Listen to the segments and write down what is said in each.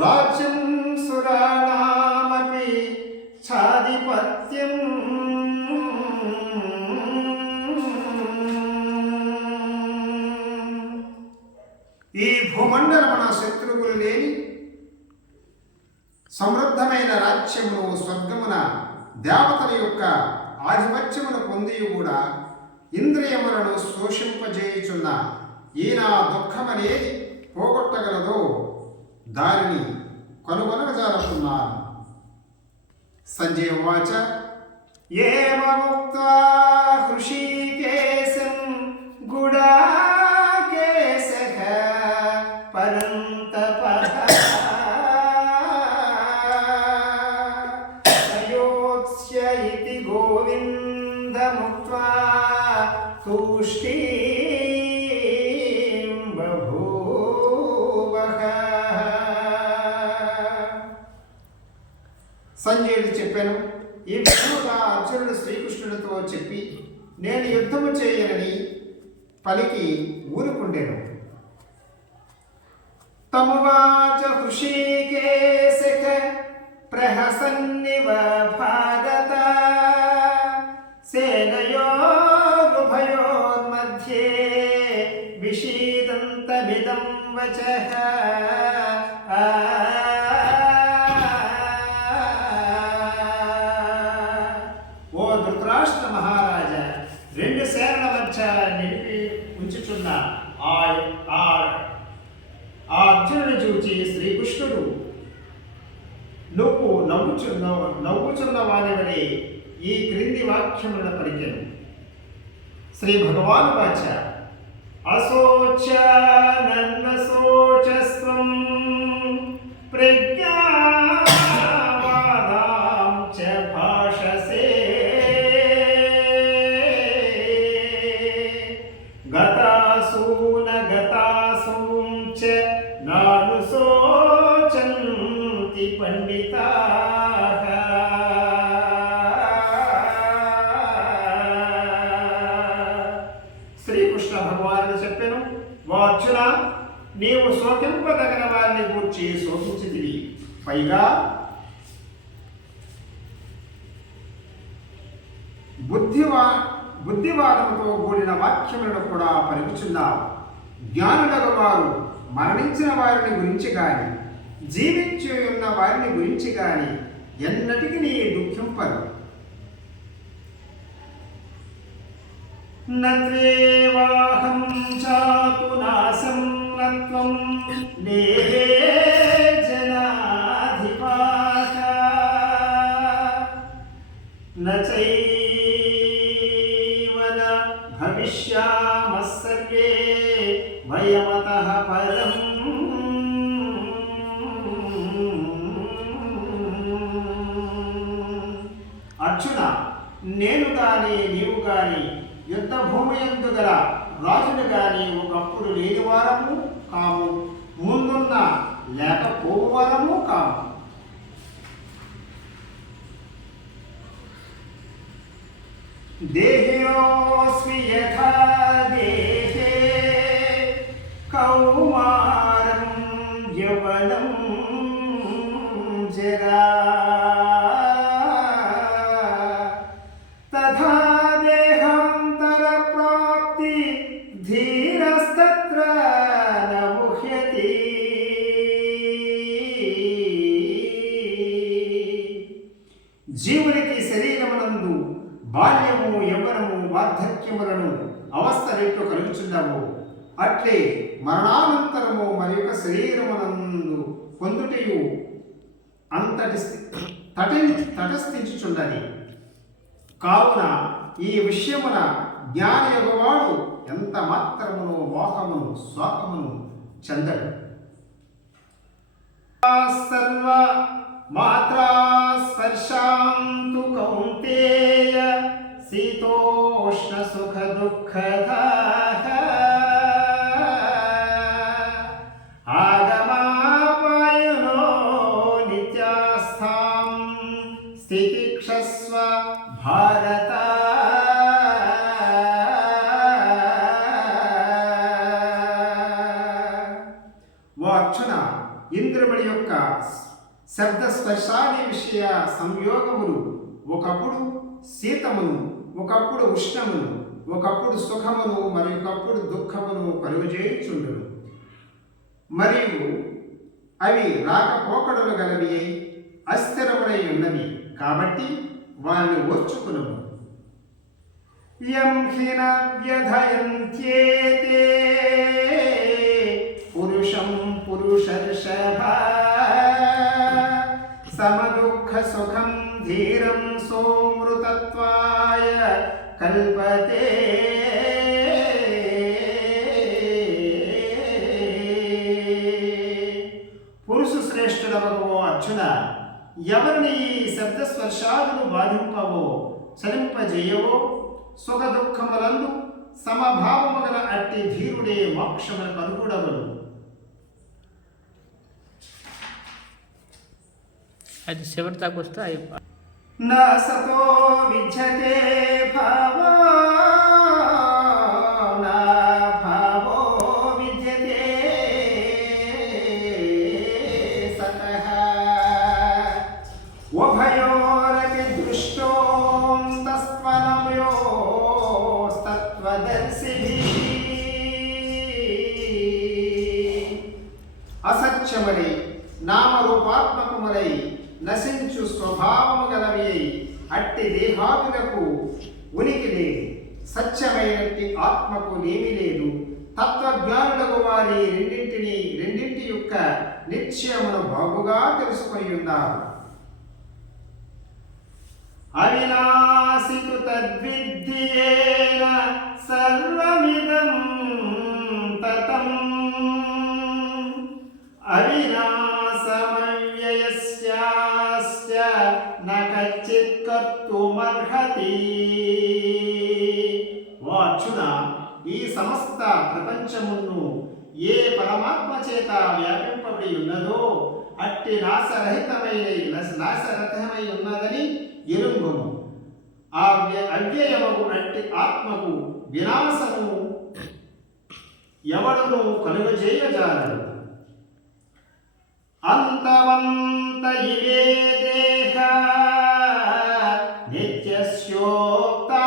రాజ్యం సురాణామపి ఛాధిపత్యం ఈ భూమండలమున శత్రువులు లేని సమృద్ధమైన రాజ్యమును స్వర్గమున దేవతల యొక్క ఆధిపత్యమును పొంది కూడా ఇంద్రియములను శోషింపజేయుచున్న ఈయన దుఃఖమనేది పోగొట్టగలదో దారిని కనుగొనగజాలకున్నాను. సంజయ ఉవాచ ఏమముక్త్వా హృషీకేశం గుడాకేశః పరంతపః అయోత్స్య ఇతి గోవిందముక్త్వా తూష్ణీం బభూవః. సంజయుడు చెప్పాను, ఈ విధముగా అర్జునుడు శ్రీకృష్ణుడితో చెప్పి నేను యుద్ధము చేయనని పలికి ఊరుకుండెను. తమువాచ హృషీకేశః ప్రహసన్నివ భారత సేనయోరుభయోర్మధ్యే విషీదంతమిదం వచః. ఓ ధృతరాష్ట్ర మహారాజా, రెండు సేనల మధ్య నిలిపి ఉంచుచున్న ఆ అర్జునుడు చూచి శ్రీకృష్ణుడు నువ్వు నవ్వుచున్న వానివని ఈ క్రింది వాక్యములను పలికెను. శ్రీ భగవాను వాచ అశోచ నన్నశోచస్వం ప్రజ్ఞావాదాం చ భాషసే గతాసూన గతాసూం చ నానుశోచంతి పండితాః. శ్రీకృష్ణ భగవానుడు చెప్పెను, ఓ అర్జున, నీవు శోకింపదగిన వారిని గూర్చి శోకించితివి, పైగా బుద్ధివాదముతో కూడిన వాక్యములను కూడా పలుకుచున్నావు. జ్ఞానులకు వారు మరణించిన వారిని గురించి కానీ జీవించి ఉన్న వారిని గురించి కానీ ఎన్నటికి నీ దుఃఖింపరు. నత్వేవాహం చాతు నాశం నత్వం నేహే జనాధిపాః నచైవ న భవిష్యామః సర్వే వయమతః పరం. అర్జున, నేను గాని నీవు గాని యుద్ధ భూమియందు గల రాజును గాని ఒకప్పుడు లేని వారము కాము, ముందున్న లేకపోవు వారము కాము. దేహోస్మి యథా దేహే కౌమారం యవనం జరా తథా దేహాంతర ప్రాప్తి ధీరస్తత్ర న ముహ్యతి. జీవునికి శరీరమునందు బాల్యము యవ్వనము వార్ధక్యములను అవస్థ రేట్లు కలుగుచున్నాము, అట్లే మరణానంతరము మరి యొక్క శరీరమునందు పొందుటయు అంతటి తటస్థించుచున్నది. కావున ఈ విషయమున జ్ఞానయుగవాడు ఎంత మాత్రమును మోహమును శోకమును చెందడు. సర్వ మాత్రా స్పర్శాంతు కౌంతేయ శీతోష్ణ సుఖ దుఃఖదాః ఆగమాపాయనో నిత్యాస్థాం స్థితిక్షస్వ భారత. ఓ అర్జున, ఇంద్రమణి యొక్క శబ్ద స్పర్శాది విషయ సంయోగములు ఒకప్పుడు శీతమును, ఒకప్పుడు ఉష్ణమును, ఒకప్పుడు సుఖమును మరొకప్పుడు దుఃఖమును కలుగజేయుచుండును. మరియు అవి రాకపోకడలు గలవి అయి అస్థిరములై ఉన్నవి కాబట్టి వారిని ఓర్చుకును. యం హిన వ్యధయంత్యేతే పురుషం పురుషర్షభ సమదుఃఖ సుఖం ధీరం సోమృతత్వాయ కల్పతే. పురుష శ్రేష్ఠుడవో అర్జున, ఎవరిని ఈ శబ్దస్పర్శాదులు బాధింపవో చలింపజేయవో సుఖ దుఃఖములందు సమభావము గల అట్టి ధీరుడే మోక్షములకు అనుగుణములు. అది చివరి దాకా వస్తే నా సతో విద్యతే భావో నా భావో విద్యతే సతః ఉభయోరపి దృష్టోస్తస్త్వనమయోస్తత్వదర్శిభిః. అసత్యములై నామరూపాత్మకములై నశించు స్వభావము గలవి అట్టి దేహాదులకు ఉనికి లేదు, సత్యమైనట్టి ఆత్మకు నేమి లేదు. తత్వజ్ఞానులకు వారి రెండింటి యొక్క నిశ్చయమును బాగుగా తెలుసుకొని ఉన్నారు. అవినాశితు తద్విద్యేన సర్వమిదం తతం అవినాశమవ్యయస్యాస్య న కచ్చిత్ కర్తుమర్హతి. ఓ అర్జున, ఈ సమస్త ప్రపంచమును ఏ పరమాత్మ చేత వ్యాపింపబడి ఉన్నదో అట్టి నాశరహితమై ఉన్నదని ఎరుంగుము. ఆ అవ్యయము అట్టి ఆత్మకు వినాశము ఎవడును కలుగజేయజాలడు. అంతవంత ఇవే దేహ నిత్యస్యోక్తా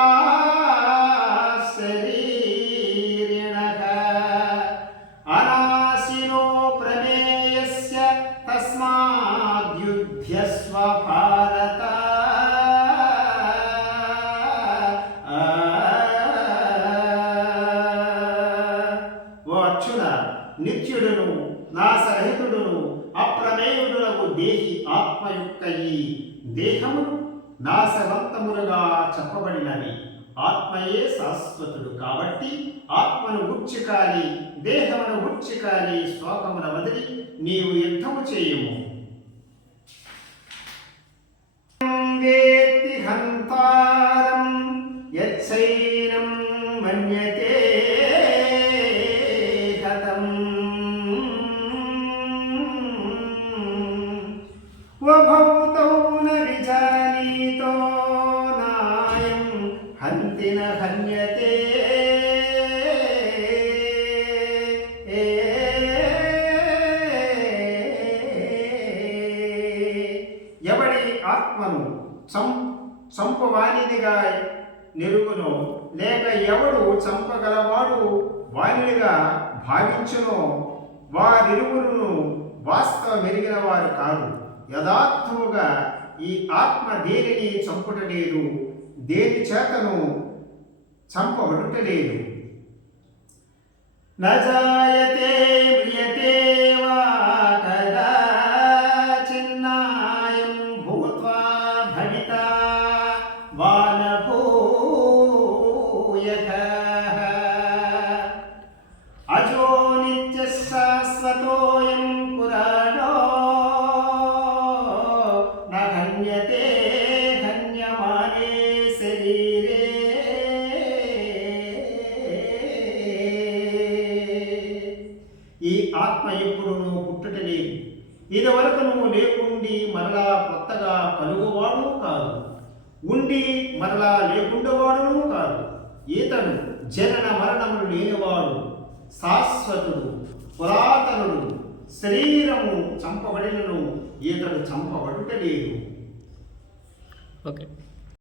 శరీరిణః అనాశినో ప్రమేయస్య తస్మాద్యుధ్యస్వ భారత. ఓ అర్జున, నిత్యుడును నాశరహితుడును అప్రమేయుడునకు దేహి ఆత్మ యొక్క ఈ దేహమును నాశవంతములుగా చెప్పబడినవి. ఆత్మయే శాశ్వతుడు కాబట్టి ఆత్మను గూర్చి కాని దేహమును గూర్చి కాని శ్లోకమున వదిలి నీవు యుద్ధము చేయుము. వేత్తి హంతారం యచ్చైనం మన్యతే హతం వభౌతౌ న విజానీతో నాయం హంతి న హన్యతే. ఎవడి ఆత్మను చంపవానిదిగా నెరుగునో లేక ఎవడు చంపగలవాడు వానిగా భావించునో వారిరువురును వాస్తవ మెరిగిన వారు కాదు. యథార్థముగా ఈ ఆత్మ దేనిని చంపుటలేదు, దేని చేతను చంపబడుటలేదు. నజాయతే మ్రియతే వా కదాచిన్నాయం భూత్వా భవితా వా న భూయః అజో నిత్యః శాశ్వతోయం పురాణో న హన్యతే హన్యమానే శరీరే. ఈ ఆత్మ ఎప్పుడు నువ్వు పుట్టుటలేదు, ఇదివరకు నువ్వు లేకుండి మరలా కొత్తగా కలుగువాడు కాదు, ఉండి మరలా లేకుండవాడును కాదు. ఈతడు జనన మరణములు లేనివాడు, శాశ్వతుడు, పురాతనుడు, శరీరము చంపబడినను ఈతడు చంపబడుట లేదు. ఓకే.